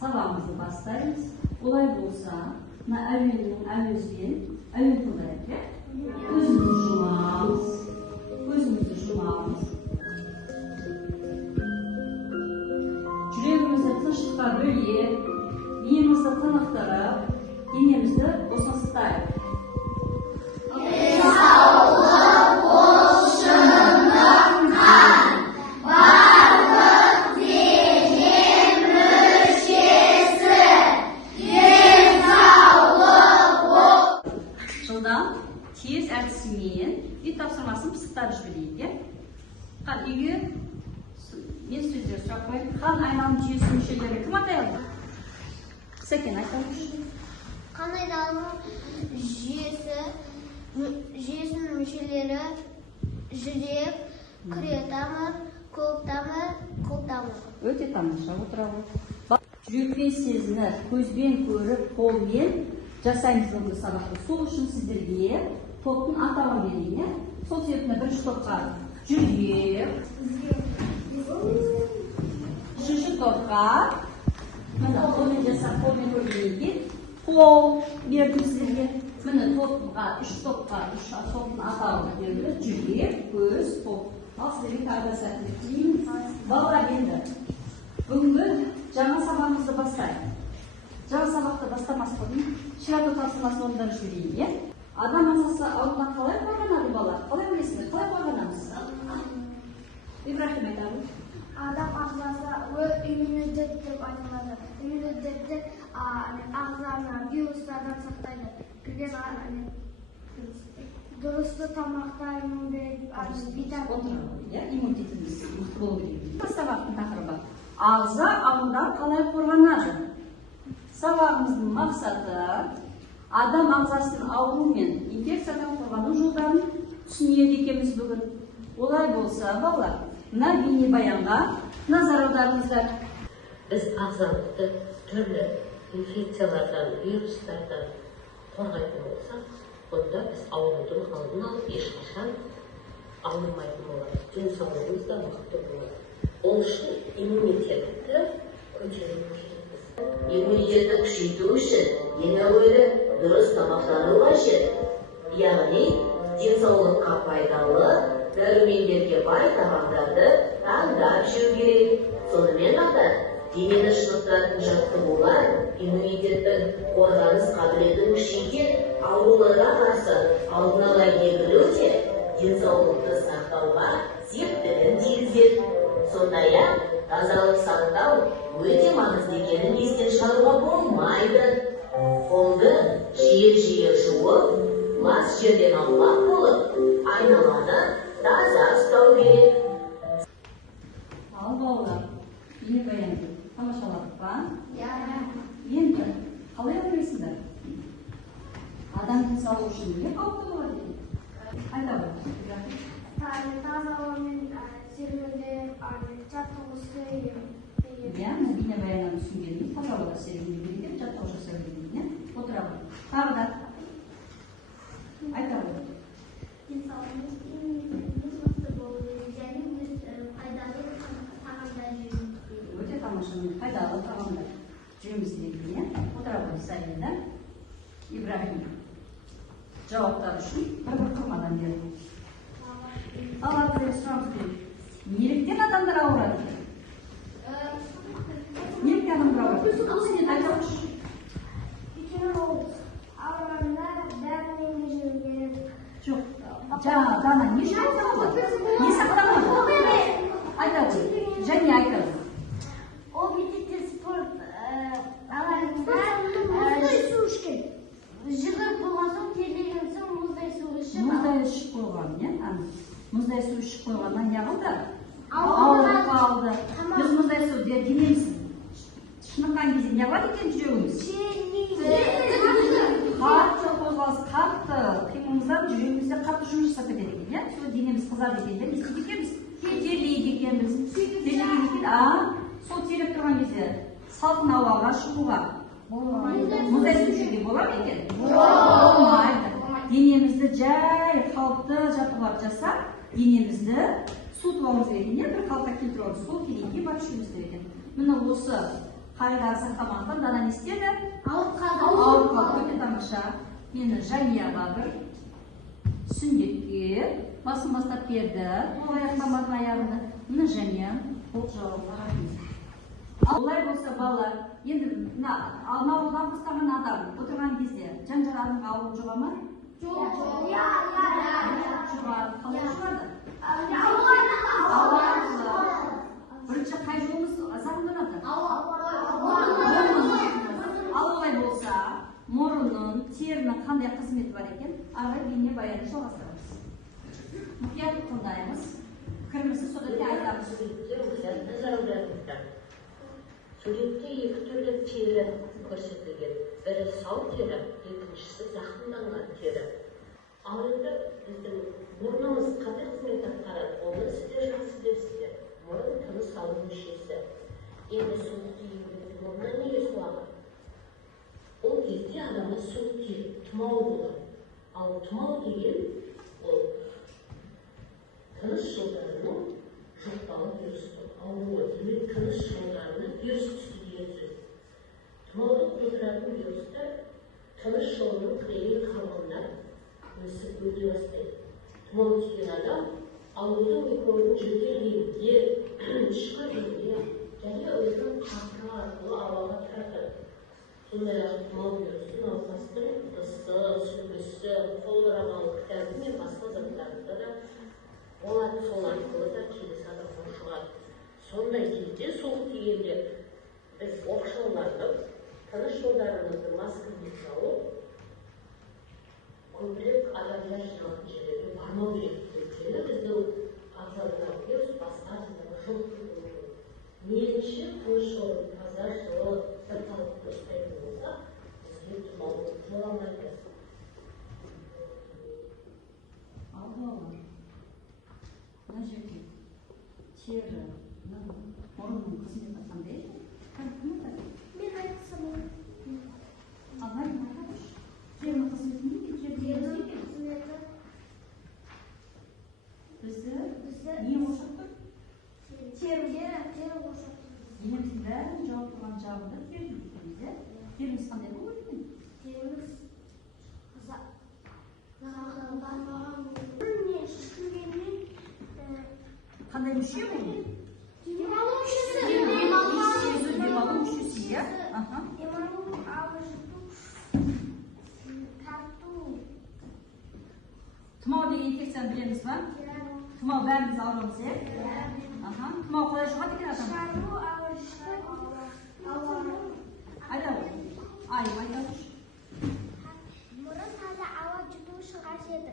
Sabahımızı bastayız. Olay bolsa, əvvəl kılarken gözümüzü yumamız. Yüreğimizde tınışlıklar bölüyüp, miyemizde tınıktarıp, yenemizde bosasıdayız. Жылдан тез әдісімен үй тапсырмасын пысықтап жіберейік. Қан үйге мен сөздер сұрақ қойып, қан айналым жүйесінің мүшелері кім атай алды? Сәкен айтамыз. Қан айналым жүйесінің мүшелері жүрек, күретамыр, қолтамыр. Өте тамаша отыра ғой. Жүрекпен сезініп, көзбен көріп, қолмен жасаймыз бүгінгі сабақты. Сол үшін сіздерге топтың атауын берейін. Сол себептен бірінші топқа жүрек, үшінші топқа қолмен жасап, қолмен көргенге қол бердім сіздерге. Міне топқа, үш топқа, топтың атауын берді. Жүрек, көз, топ. Ал сіздерге тағы да сәттілік тілейміз. Балалар енді бүгінгі жаңа сабағымызды бастайық. Жаңа сабақты бастамас бұрын шағын тапсырмасын орындап жіберейін. Адам ағзасы ауылдан қалай қорғанады балалар? Қалай білесіңдер? Қалай қорғанамыз? Ибрахим айтады. Адам ағзасы иммунитет деп айтылады. Иммунитетті ағзаны вирустардан сақтайды. Дұрысты тамақтаймын береді, витамин. Иммунитетіміз мықты болу керек. Сабақтың тақырыбы. Ағза ауылдан қалай қорғанады? Сабағымыздың мақсаты адам ағзасының ауруы мен инфекциядан қорғану жолдарын түсінеді екенбіз бүгін. Олай болса, балалар, мына бейнебаянға назар аударыңыздар. Біз ағзамызды түрлі инфекциялардан, вирустардан қорғайтын болсақ, онда біз аурудың алдын алып ешқашан ауырмайтын болады. Денсаулығымыз да мықты болады. Ол үшін иммунитетті көтеру керекпіз. Иммунитетті күшейту үшін ең әуелі дұрыс тамақтану қажет. Яғни денсаулыққа пайдалы, дәрумендерге бай тағамдарды таңдап жеу керек. Сонымен қатар денені шынықтыратын жаттығулар иммунитеттің қорғаныс қабілетін күшейтіп, ауруларға қарсы алдын ала егілу де денсаулықты сақтауға септігін тигізеді. Сондай-ақ тазалық сақтау өте маңызды екенін естен шығаруға болмайды. Қолды жиі жуып, лас жерден аулақ болып, айналаны таза ұстау керек. Ал балалар, бейнебаянды тамашаладық па? Енді қалай ойлайсыңдар? Адам денсаулығы үшін не қауіпті болады екен? Айта ғой. Таза ауамен серуендеп, жаттығу істеймін. Мына бейнебаяннан түсінгеніміз таза ауада серуендеу керек, жаттығу жасау керек. Отыра ғой. Тағы да. Айта ғой. Денсаулығымыз мықты болу және пайдалы тағамдар жеуіміз керек. Өте тамаша, пайдалы тағамдар жеуіміз керек. Отыра ғой Сарина, Ибрахим. Жауаптар үшін бір қырмадан берді. Алла бізден сұрамыз керек. Неліктен адамдар ауырады? Неліктен адамдар ауырады? Айтыңызшы. Өйткені ол ауырғанда дәрімен жеу керек. Жоқ, жаңа не жеу керек? Не сақтамайды? Айта ғой, және айтыңыз. Ол мектепте спорт алаңында жүгіріп болған соң, тербеген соң мұздай су ішіп. Мұздай ішіп қойған, не? Мұздай су ішіп қойғаннан не қылды? Ауырып қалды. Біз мұздай су денеміз шыныққан кезде не бар екен жүрегіміз? Қатты қозғалыс, қатты қимылымыздан жүрегімізде қатты жұмыс жасап кетеді екен. Сол денеміз қызады екен, не істейді екенбіз? Терлейді екенбіз. Сол терлеп тұрған кезде салқын ауаға шығуға мұндай су ішуге болады екен? Болмайды. Денемізді жай қалыпты жаттығулар жасап, денемізді суытып алуымыз керек. Бір қалыпқа келтіруіміз сол күйге барып ішуіміз керек. Міне осы қағиданы сақтамағандықтан Дана не істеді? Ауырып қалды. Ауырып қалды. Өте тамаша. Мені жанияға бір сүндетке басын бастап берді. Аяқтамадың аяғында. Міне жания қол жауапқа рахмет. Олай болса балалар, енді науылдан бастаған адам отырған кезде жан-жар адамға ауырып жұға ма? Жоқ. Жұғады. Қалай жұғады? Бірінші қай жолымыз зақымданады? Ал олай болса, мұрынның, терінің қандай қызметі бар екен? Ары бейне баянды жалғастырамыз. Мұқият тыңдаймыз. Пікірімізді содан айтамыз. Суретте екі түрлі тері көрсетілген. Бірі сау тері, екіншісі зақымданған тері. Ал енді біздің мұрнымыз қандай қызмет атқарады? Оны сіздер жақсы білесіздер. Мұрын тыныс алу мүшесі. Енді суық тиген мұрнына неге суағыр? Ол кезде адамға суық тиеді, тұмау болады. Ал тұмау деген ол тыныс жолдарының жұқпалы вирустық ауруы, демек тыныс жолдарына вирус түсті деген сөз. Тұмауды тудыратын вирустар тыныс жолының кіреген қабығында өсіп өте бастайды. Тұмау тиген адам аурудың микробын жөтелгенде, ішкіргенде және өзінің қақыры арқылы ауаға таратады. Сондай-ақ тұмау вирусы науқастың ысы, сүлгісі, қол орамалы кітабы мен басқа заттарында да болады. Сол арқылы да келесі адамға жұғады. Сондай кезде суық тигенде біз оқшауланып, тыныс жолдарымызды маскамен салып, көбірек адамдар жиналатын жерлерге бармау керек. Өйткені біздің ағзадағы вирус басқа адамдарға жұғуы мүмкін. Меніңше тыныс жолын таза, жылы, бір қалыпты ұстайтын болса, бізге тұмау жоламайды. Ал балалар, мына жерге тері, мұрынның қызметі қандай еді? Кім айтады? Мен айтсам. Алай айтады. Терінің қызметі не? Терінің қызметі бізді не ошақ тұр? Тері ошақ. Енеміздің бәрін жауап тұрған жағында тердің бізде. Теріміз қандай болу екен? Теріміз қандай мүше бұл? демалу мүшесі. Демалу мүшесі, иә? Демалу, ауыз жұту, тарту. Тұмау деген инфекцияны білеміз ба? Тұмау бәріміз ауырамыз, иә? Тұмау қалай жұғады екен адам? Шару, ауыз жұту, Айтыңызшы. мұрын таза ауа жұту үшін қажет.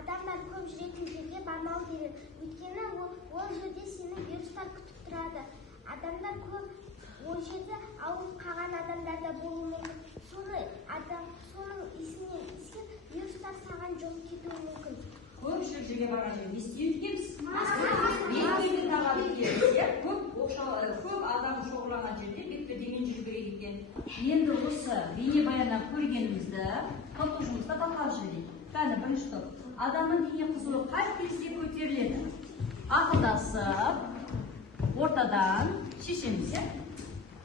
Адамдар көп жүретін жерге бармау керек. Өйткені ол жерде сені вирустар күтіп тұрады. Адамдар көп ол жерде ауырып қалған адамдар да болуы мүмкін. Соның исінен иіскеп вирустар саған жұғып кетуі мүмкін. Көпшілік жерге барған жерге не істеуіміз кереміз? Бетпеге тағап кетеміз, иә? Көп адам шоғырланған жерде бетпедемен жүру керек екен. Енді осы бейнебаяннан көргенімізді толқушымызда талқылап жіберейік. Бәрі бірінші топ. Адамның дене қызуы қай кезде көтеріледі? Ақылдасып, ортадан шешеміз, иә?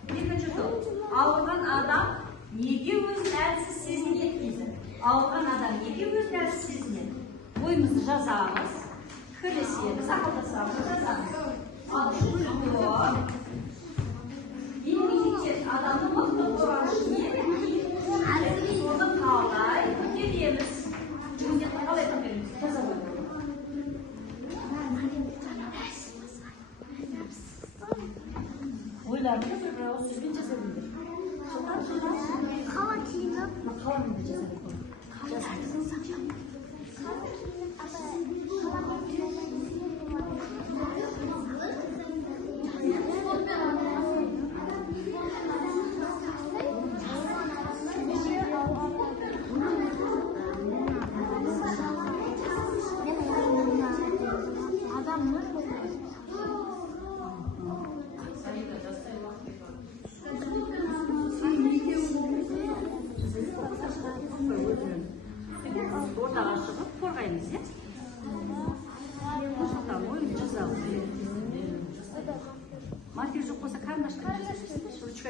Екінші топ. Ауырған адам неге өзін әлсіз сезінеді дейді? Ауырған адам неге өзін әлсіз сезінеді? Ойымызды жазамыз, күресеміз, ақылдасамыз, жазамыз. Ал үшінші топ. Иммунитет адамның мықты қорғанышы не? Оны қалай көтереміз? Иммунитетті қалай көтереміз? Таза ойларыңды бір ауыз сөзбен жазадыңдар. Қала киініп, Қаламды жазадым. Orada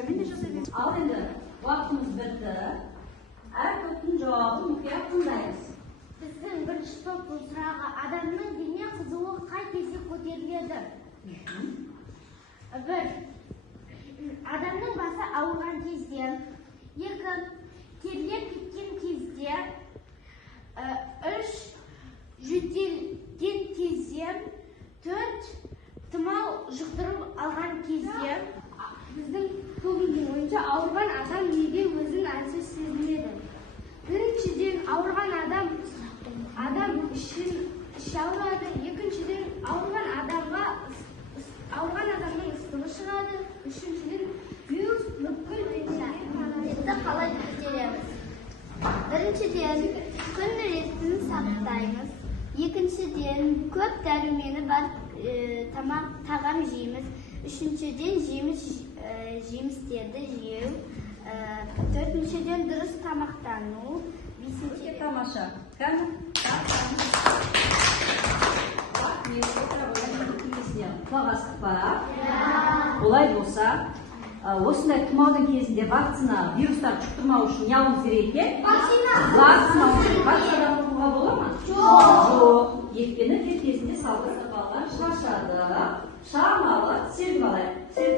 Мен де жасай беремін. Ал енді уақытымыз бітті. Әр топтың жауабын мұқият тыңдаймыз. Біздің бірінші топтың сұрағы адамның дене қызуы қай кезде көтеріледі? 1. Адамның басы ауырған кезде. 2. Терлеп кеткен кезде. 3. Жөтелген кезде. 4. Тұмау жұқтырып алған кезде. Біздің тобымыздың ойынша ауырған адам неге өзін әлсіз сезінеді? Біріншіден ауырған адам іші ауырады. Екіншіден ауырған адамның ыстығы шығады. Үшіншіден вирус бүкіл денені қалай көтереміз? Біріншіден күн ретін сақтаймыз. Екіншіден көп дәрумені бар тағам жейміз. Үшіншіден жемістерді жеу. Төртіншіден дұрыс тамақтану. Бесінші тамаша. Кәні? Құлақ астық па? Олай болса, осындай тұмаудың кезінде вакцина вирустар жұқтырмау үшін не алуымыз керек екен? Вакцина қабылдауға бола ма? Жоқ. Екпені дер кезінде салдырып алған шашады. Шамалы сен балай. Сен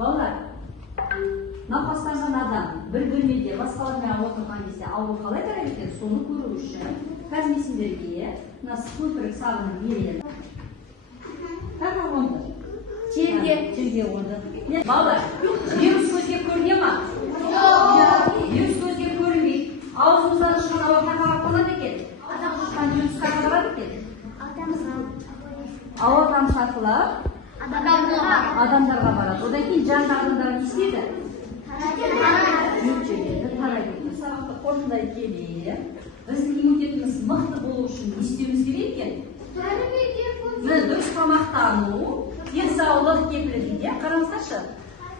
балалар, науқастанған адам бір бөлмеде басқалармен отырған кезде ауру қалай тарап екен, соны көру үшін қазір мен сендерге мына көпірік сабыны беремін. Қайда қонды? Жерге қонды. Балалар, вирус көзге көріне ма? Вирус көзге көрінбейді. Аузымыздан шыққан ауа қайда қалады екен? Шыққан вирус қайда барады екен? Ауа тамшы арқылы адамдарға барады. Одан кейін жанды адамдар не істейді? Тарайды. Сабақты қорытындай келе. Біздің иммунитетіміз мықты болу үшін не істеуіміз керек екен? Дұрыс тамақтану, денсаулық кепілі дейді. Қараңыздаршы.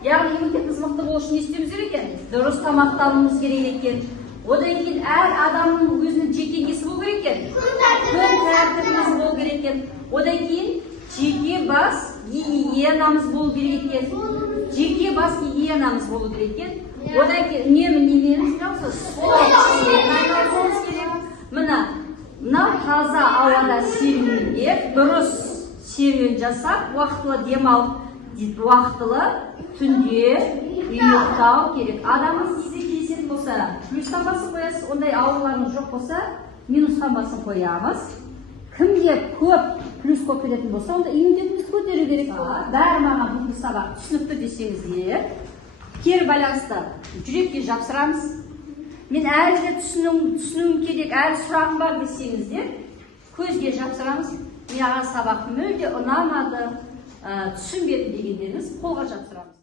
Яғни иммунитетіміз мықты болу үшін не істеуіміз керек екен? Дұрыс тамақтануымыз керек екен. Одан кейін әр адамның өзінің жеке несі болу керек екен? Күн тәртібіміз болу керек екен. Одан кейін жеке бас гигиенамыз болу керек екен. Одан кейін неміз мына таза ауада серуендеп, дұрыс серуен жасап, уақытылы демалып, уақытылы түнде ұйықтау керек. Адамыз сізде кездесетін болса, плюстан басын қоясыз, ондай ауруларыңыз жоқ болса, минустан басын қоямыз. Кімге көп плюс көп келетін болса, онда иммунитетімізді көтеру керек. Бәрі маған бұл сабақ түсінікті десеңіздер, кері байланысты жүрекке жапсырамыз. Мен әлі де түсінуім керек, әлі сұрағым бар десеңіздер, көзге жапсырамыз. Маған сабақ мүлде ұнамады, түсінбеді дегендеріңіз қолға жапсырамыз.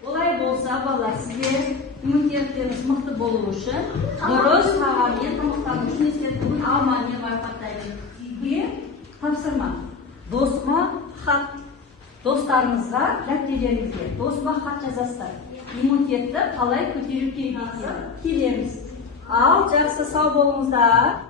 Олай болса, балалар, сіздер иммунитеттеріңіз мықты болу үшін дұрыс тағаммен тамақтану үшін ескертемін. Алма не байқатайын. Үйге тапсырма. Досыма хат, достарыңызға, дәптерлеріңізге, досыма хат жазасыздар. Иммунитетті қалай көтеру керек екенін келеміз. Ал жақсы сау болыңыздар.